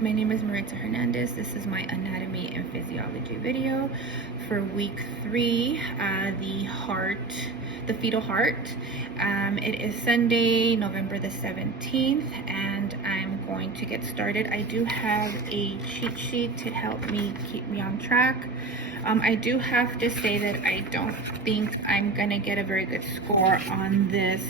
My name is Maritza Hernandez. This is my anatomy and physiology video for week 3, the fetal heart. It is Sunday, November the 17th, and I'm going to get started. I do have a cheat sheet to help me keep me on track. I do have to say that I don't think I'm gonna get a very good score on this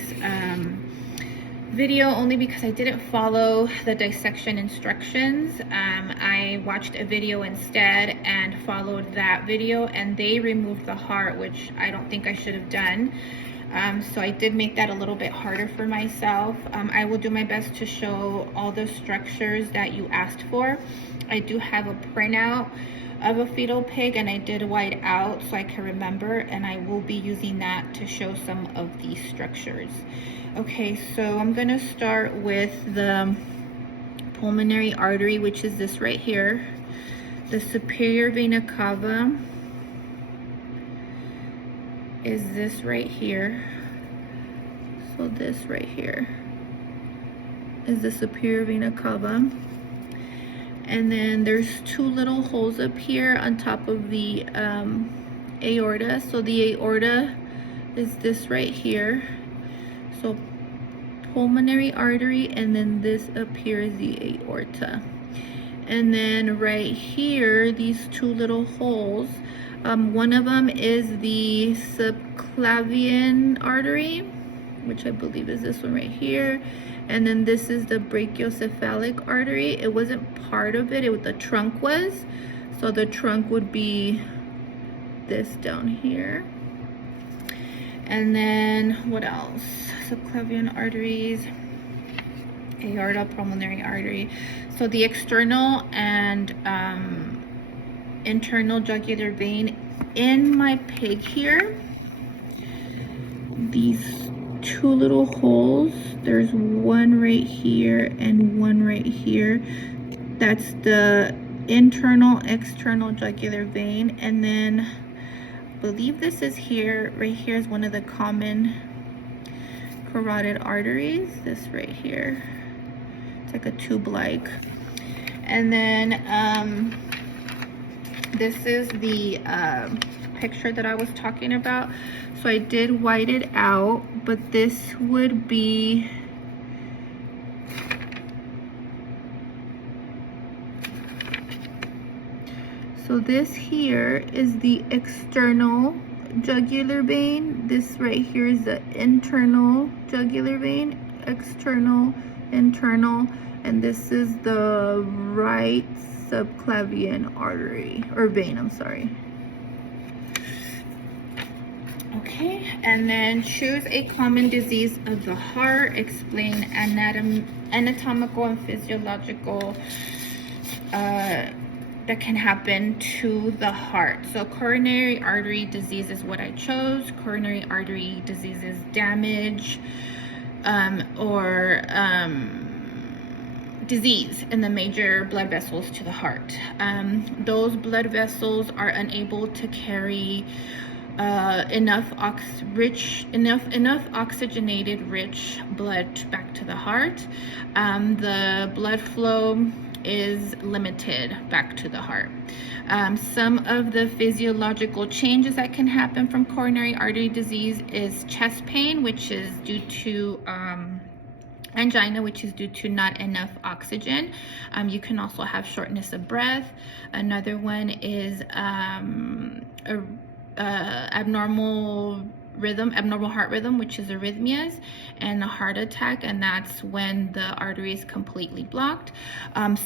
video, only because I didn't follow the dissection instructions. I watched a video instead and followed that video, and they removed the heart, which I don't think I should have done. So I did make that a little bit harder for myself. I will do my best to show all the structures that you asked for. I do have a printout of a fetal pig, and I did white out so I can remember, and I will be using that to show some of these structures. Okay, so I'm gonna start with the pulmonary artery, which is this right here. The superior vena cava is this right here. So this right here is the superior vena cava. And then there's two little holes up here on top of the aorta. So the aorta is this right here. So pulmonary artery, and then this up here is the aorta. And then right here, these two little holes, one of them is the subclavian artery, which I believe is this one right here. And then this is the brachiocephalic artery. It wasn't part of it, the trunk was. So the trunk would be this down here. And then what else? Subclavian arteries, aorta, pulmonary artery. So the external and internal jugular vein in my pig here, these two little holes, there's one right here and one right here. That's the internal, external jugular vein. And then I believe this is here, right here is one of the common carotid arteries, this right here. It's like a tube-like. And then this is the picture that I was talking about. So I did white it out, but this would be so this here is the external jugular vein. This right here is the internal jugular vein, external, internal, and this is the right subclavian artery, or vein, I'm sorry. Okay, and then choose a common disease of the heart, explain anatomical and physiological that can happen to the heart. So coronary artery disease is what I chose. Coronary artery disease is damage or disease in the major blood vessels to the heart. Those blood vessels are unable to carry enough oxygenated rich blood back to the heart. The blood flow is limited back to the heart. Some of the physiological changes that can happen from coronary artery disease is chest pain, which is due to angina, which is due to not enough oxygen. You can also have shortness of breath. Another one is abnormal heart rhythm, which is arrhythmias, and a heart attack, and that's when the artery is completely blocked.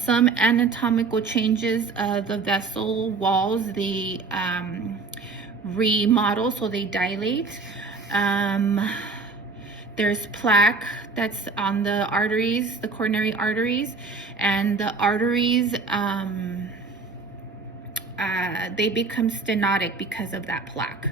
Some anatomical changes of the vessel walls, they remodel, so they dilate. There's plaque that's on the arteries, the coronary arteries, and the arteries they become stenotic because of that plaque.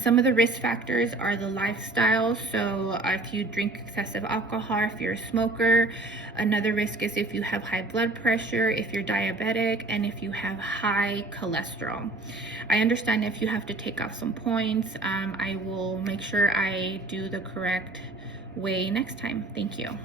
Some of the risk factors are the lifestyle. So if you drink excessive alcohol, if you're a smoker. Another risk is if you have high blood pressure, if you're diabetic, and if you have high cholesterol. I understand if you have to take off some points. I will make sure I do the correct way next time. Thank you.